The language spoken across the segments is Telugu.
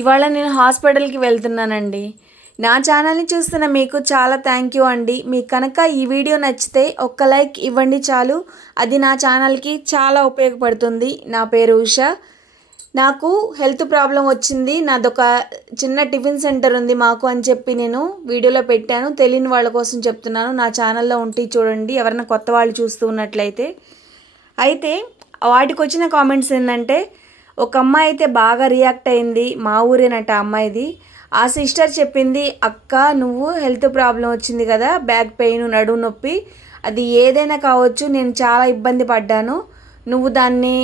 ఇవాళ నేను హాస్పిటల్కి వెళ్తున్నానండి. నా ఛానల్ని చూస్తున్న మీకు చాలా థ్యాంక్ యూ అండి. మీకు కనుక ఈ వీడియో నచ్చితే ఒక్క లైక్ ఇవ్వండి చాలు. అది నా ఛానల్కి చాలా ఉపయోగపడుతుంది. నా పేరు ఉష. నాకు హెల్త్ ప్రాబ్లం వచ్చింది. నాదొక చిన్న టిఫిన్ సెంటర్ ఉంది మాకు అని చెప్పి నేను వీడియోలో పెట్టాను. తెలియని వాళ్ళ కోసం చెప్తున్నాను. నా ఛానల్లో ఉంటే చూడండి. ఎవరైనా కొత్త వాళ్ళు చూస్తూ ఉన్నట్లయితే. అయితే వాటికి వచ్చిన కామెంట్స్ ఏంటంటే ఒక అమ్మాయి అయితే బాగా రియాక్ట్ అయింది మా ఊరేనట అమ్మాయిది. ఆ సిస్టర్ చెప్పింది అక్క నువ్వు హెల్త్ ప్రాబ్లం వచ్చింది కదా బ్యాక్ పెయిన్ నడుము నొప్పి అది ఏదైనా కావచ్చు నేను చాలా ఇబ్బంది పడ్డాను. నువ్వు దాన్ని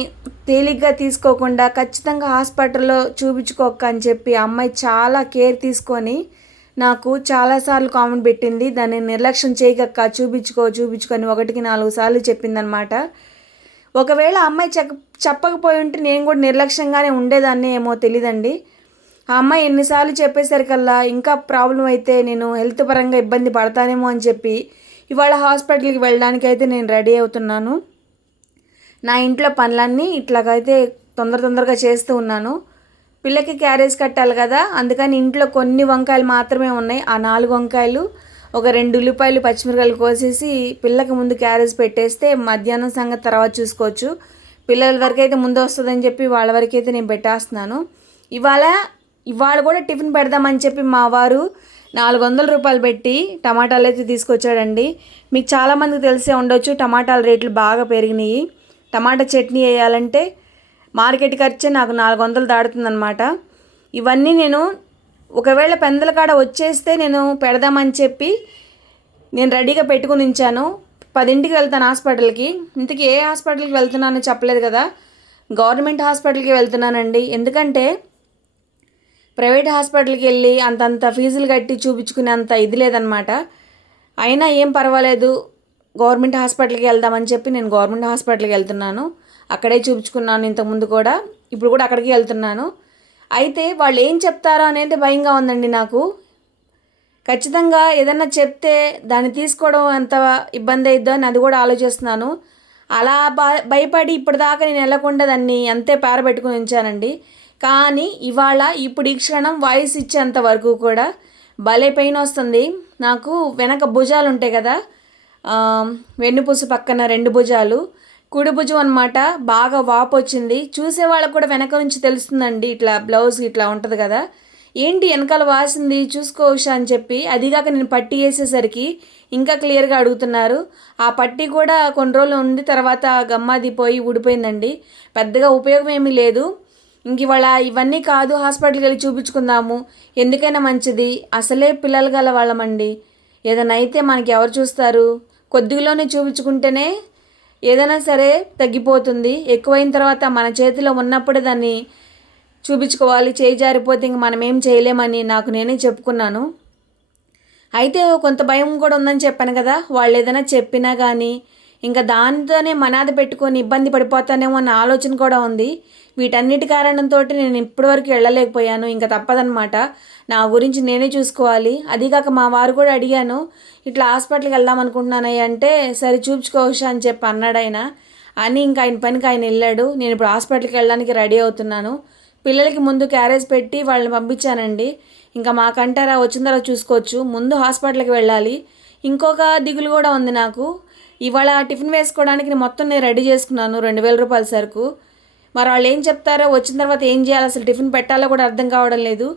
తేలిగ్గా తీసుకోకుండా ఖచ్చితంగా హాస్పిటల్లో చూపించుకోక అని చెప్పి అమ్మాయి చాలా కేర్ తీసుకొని నాకు చాలాసార్లు కామెంట్ పెట్టింది. దాన్ని నిర్లక్ష్యం చేయకక్క చూపించుకో చూపించుకొని ఒకటికి నాలుగు సార్లు చెప్పిందనమాట ఒకవేళ అమ్మాయి చెక్ చెప్పకపోయి ఉంటే నేను కూడా నిర్లక్ష్యంగానే ఉండేదాన్ని ఏమో తెలియదండి ఆ అమ్మాయి ఎన్నిసార్లు చెప్పేసరికల్లా ఇంకా ప్రాబ్లం అయితే నేను హెల్త్ పరంగా ఇబ్బంది పడతానేమో అని చెప్పి ఇవాళ హాస్పిటల్కి వెళ్ళడానికి అయితే నేను రెడీ అవుతున్నాను. నా ఇంట్లో పనులన్నీ ఇట్లాగైతే తొందర తొందరగా చేస్తూ ఉన్నాను. పిల్లకి క్యారేజ్ కట్టాలి కదా అందుకని ఇంట్లో కొన్ని వంకాయలు మాత్రమే ఉన్నాయి. ఆ నాలుగు వంకాయలు ఒక రెండు ఉల్లిపాయలు పచ్చిమిరకాయలు కోసేసి పిల్లకి ముందు క్యారేజ్ పెట్టేస్తే మధ్యాహ్నం సంగతి తర్వాత చూసుకోవచ్చు. పిల్లల వరకు అయితే ముందు వస్తుందని చెప్పి వాళ్ళ వరకు అయితే నేను పెట్టేస్తున్నాను. ఇవాళ ఇవాళ కూడా టిఫిన్ పెడదామని చెప్పి మా వారు నాలుగు వందల రూపాయలు పెట్టి టమాటాలు అయితే తీసుకొచ్చాడండి. మీకు చాలామందికి తెలిసే ఉండొచ్చు టమాటాల రేట్లు బాగా పెరిగినాయి. టమాటా చట్నీ వేయాలంటే మార్కెట్ ఖర్చే నాకు నాలుగు వందలు దాడుతుందనమాట ఇవన్నీ నేను ఒకవేళ పెందల కాడ వచ్చేస్తే నేను పెడదామని చెప్పి నేను రెడీగా పెట్టుకుని ఉంచాను. పదింటికి వెళ్తాను హాస్పిటల్కి. ఇంతకీ ఏ హాస్పిటల్కి వెళ్తున్నానో చెప్పలేదు కదా. గవర్నమెంట్ హాస్పిటల్కి వెళ్తున్నానండి. ఎందుకంటే ప్రైవేట్ హాస్పిటల్కి వెళ్ళి అంతంత ఫీజులు కట్టి చూపించుకునే అంత ఇది లేదనమాట. అయినా ఏం పర్వాలేదు. గవర్నమెంట్ హాస్పిటల్కి వెళ్దామని చెప్పి నేను గవర్నమెంట్ హాస్పిటల్కి వెళ్తున్నాను. అక్కడే చూపించుకున్నాను ఇంతకుముందు కూడా. ఇప్పుడు కూడా అక్కడికి వెళ్తున్నాను. అయితే వాళ్ళు ఏం చెప్తారో అనేది భయంగా ఉందండి నాకు. ఖచ్చితంగా ఏదన్నా చెప్తే దాన్ని తీసుకోవడం ఎంత ఇబ్బంది అయిద్దో అని అది కూడా ఆలోచిస్తున్నాను. అలా భయపడి ఇప్పటిదాకా నేను వెళ్ళకుండా దాన్ని అంతే పారబెట్టుకుని ఉంచానండి. కానీ ఇవాళ ఇప్పుడు ఈ క్షణం వాయిస్ ఇచ్చేంత వరకు కూడా భలే పెయిన్ వస్తుంది. నాకు వెనక భుజాలు ఉంటాయి కదా వెన్నుపూస పక్కన రెండు భుజాలు. కుడి భుజం అనమాట బాగా వాపు వచ్చింది. చూసే వాళ్ళకు కూడా వెనక నుంచి తెలుస్తుందండి. ఇట్లా బ్లౌజ్ ఇట్లా ఉంటుంది కదా. ఏంటి వెనకాల వాసింది? చూసుకోవచ్చు అని చెప్పి. అదిగాక నేను పట్టి వేసేసరికి ఇంకా క్లియర్గా అడుగుతున్నారు. ఆ పట్టి కూడా కొన్ని రోజులు ఉండి తర్వాత గమ్మాది పోయి ఊడిపోయిందండి. పెద్దగా ఉపయోగం ఏమీ లేదు. ఇంక ఇవాళ ఇవన్నీ కాదు. హాస్పిటల్కి వెళ్ళి చూపించుకుందాము. ఎందుకైనా మంచిది. అసలే పిల్లలు గల వాళ్ళమండి. ఏదైనా అయితే మనకి ఎవరు చూస్తారు? కొద్దిలోనే చూపించుకుంటేనే ఏదైనా సరే తగ్గిపోతుంది. ఎక్కువైన తర్వాత మన చేతిలో ఉన్నప్పుడు దాన్ని చూపించుకోవాలి. చేయి జారిపోతే ఇంక మనం ఏం చేయలేమని నాకు నేనే చెప్పుకున్నాను. అయితే కొంత భయం కూడా ఉందని చెప్పాను కదా. వాళ్ళు ఏదైనా చెప్పినా కానీ ఇంకా దానితోనే మనాది పెట్టుకొని ఇబ్బంది పడిపోతానేమో అన్న ఆలోచన కూడా ఉంది. వీటన్నిటి కారణంతో నేను ఇప్పటివరకు వెళ్ళలేకపోయాను ఇంకా తప్పదనమాట నా గురించి నేనే చూసుకోవాలి. అదిగాక మా వారు కూడా అడిగాను ఇట్లా హాస్పిటల్కి వెళ్దాం అనుకుంటున్నానయ్య అంటే సరే చూపించుకోవచ్చు అని చెప్పి అన్నాడు ఆయన. అని ఇంకా ఆయన పనికి ఆయన వెళ్ళాడు. నేను ఇప్పుడు హాస్పిటల్కి వెళ్ళడానికి రెడీ అవుతున్నాను. పిల్లలకి ముందు క్యారేజ్ పెట్టి వాళ్ళని పంపించానండి. ఇంకా మాకంటారా వచ్చిన తర్వాత చూసుకోవచ్చు. ముందు హాస్పిటల్కి వెళ్ళాలి. ఇంకొక దిగులు కూడా ఉంది నాకు. ఇవాళ టిఫిన్ వేసుకోవడానికి నేను మొత్తం నేను రెడీ చేసుకున్నాను రెండు వేల రూపాయల సరుకు. మరి వాళ్ళు ఏం చెప్తారో వచ్చిన తర్వాత ఏం చేయాలి అసలు టిఫిన్ పెట్టాలో కూడా అర్థం కావడం లేదు.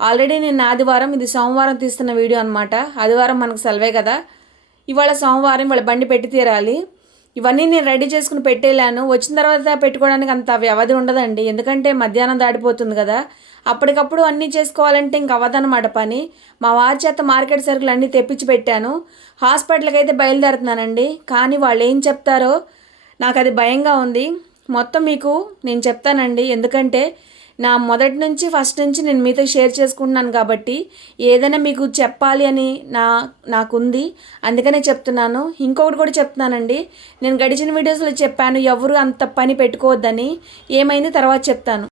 ఆల్రెడీ నేను ఆదివారం ఇది సోమవారం తీస్తున్న వీడియో అనమాట ఆదివారం మనకు సెలవే కదా. ఇవాళ సోమవారం వాళ్ళ బండి పెట్టి తీరాలి. ఇవన్నీ నేను రెడీ చేసుకుని పెట్టేలాను. వచ్చిన తర్వాత పెట్టుకోవడానికి అంత వ్యవధి ఉండదండి. ఎందుకంటే మధ్యాహ్నం దాటిపోతుంది కదా. అప్పటికప్పుడు అన్నీ చేసుకోవాలంటే ఇంక అవ్వదన్నమాట పని. మా వారి చేత మార్కెట్ సరుకులు అన్నీ తెప్పించి పెట్టాను. హాస్పిటల్కి అయితే బయలుదేరుతున్నానండి. కానీ వాళ్ళు ఏం చెప్తారో నాకు అది భయంగా ఉంది. మొత్తం మీకు నేను చెప్తానండి. ఎందుకంటే నా మొదటి నుంచి ఫస్ట్ నుంచి నేను మీతో షేర్ చేసుకుంటున్నాను కాబట్టి ఏదైనా మీకు చెప్పాలి అని నా నాకుంది అందుకనే చెప్తున్నాను. ఇంకొకటి కూడా చెప్తున్నానండి. నేను గడిచిన వీడియోస్లో చెప్పాను ఎవరు అంత పని పెట్టుకోవద్దని. ఏమైంది? తర్వాత చెప్తాను.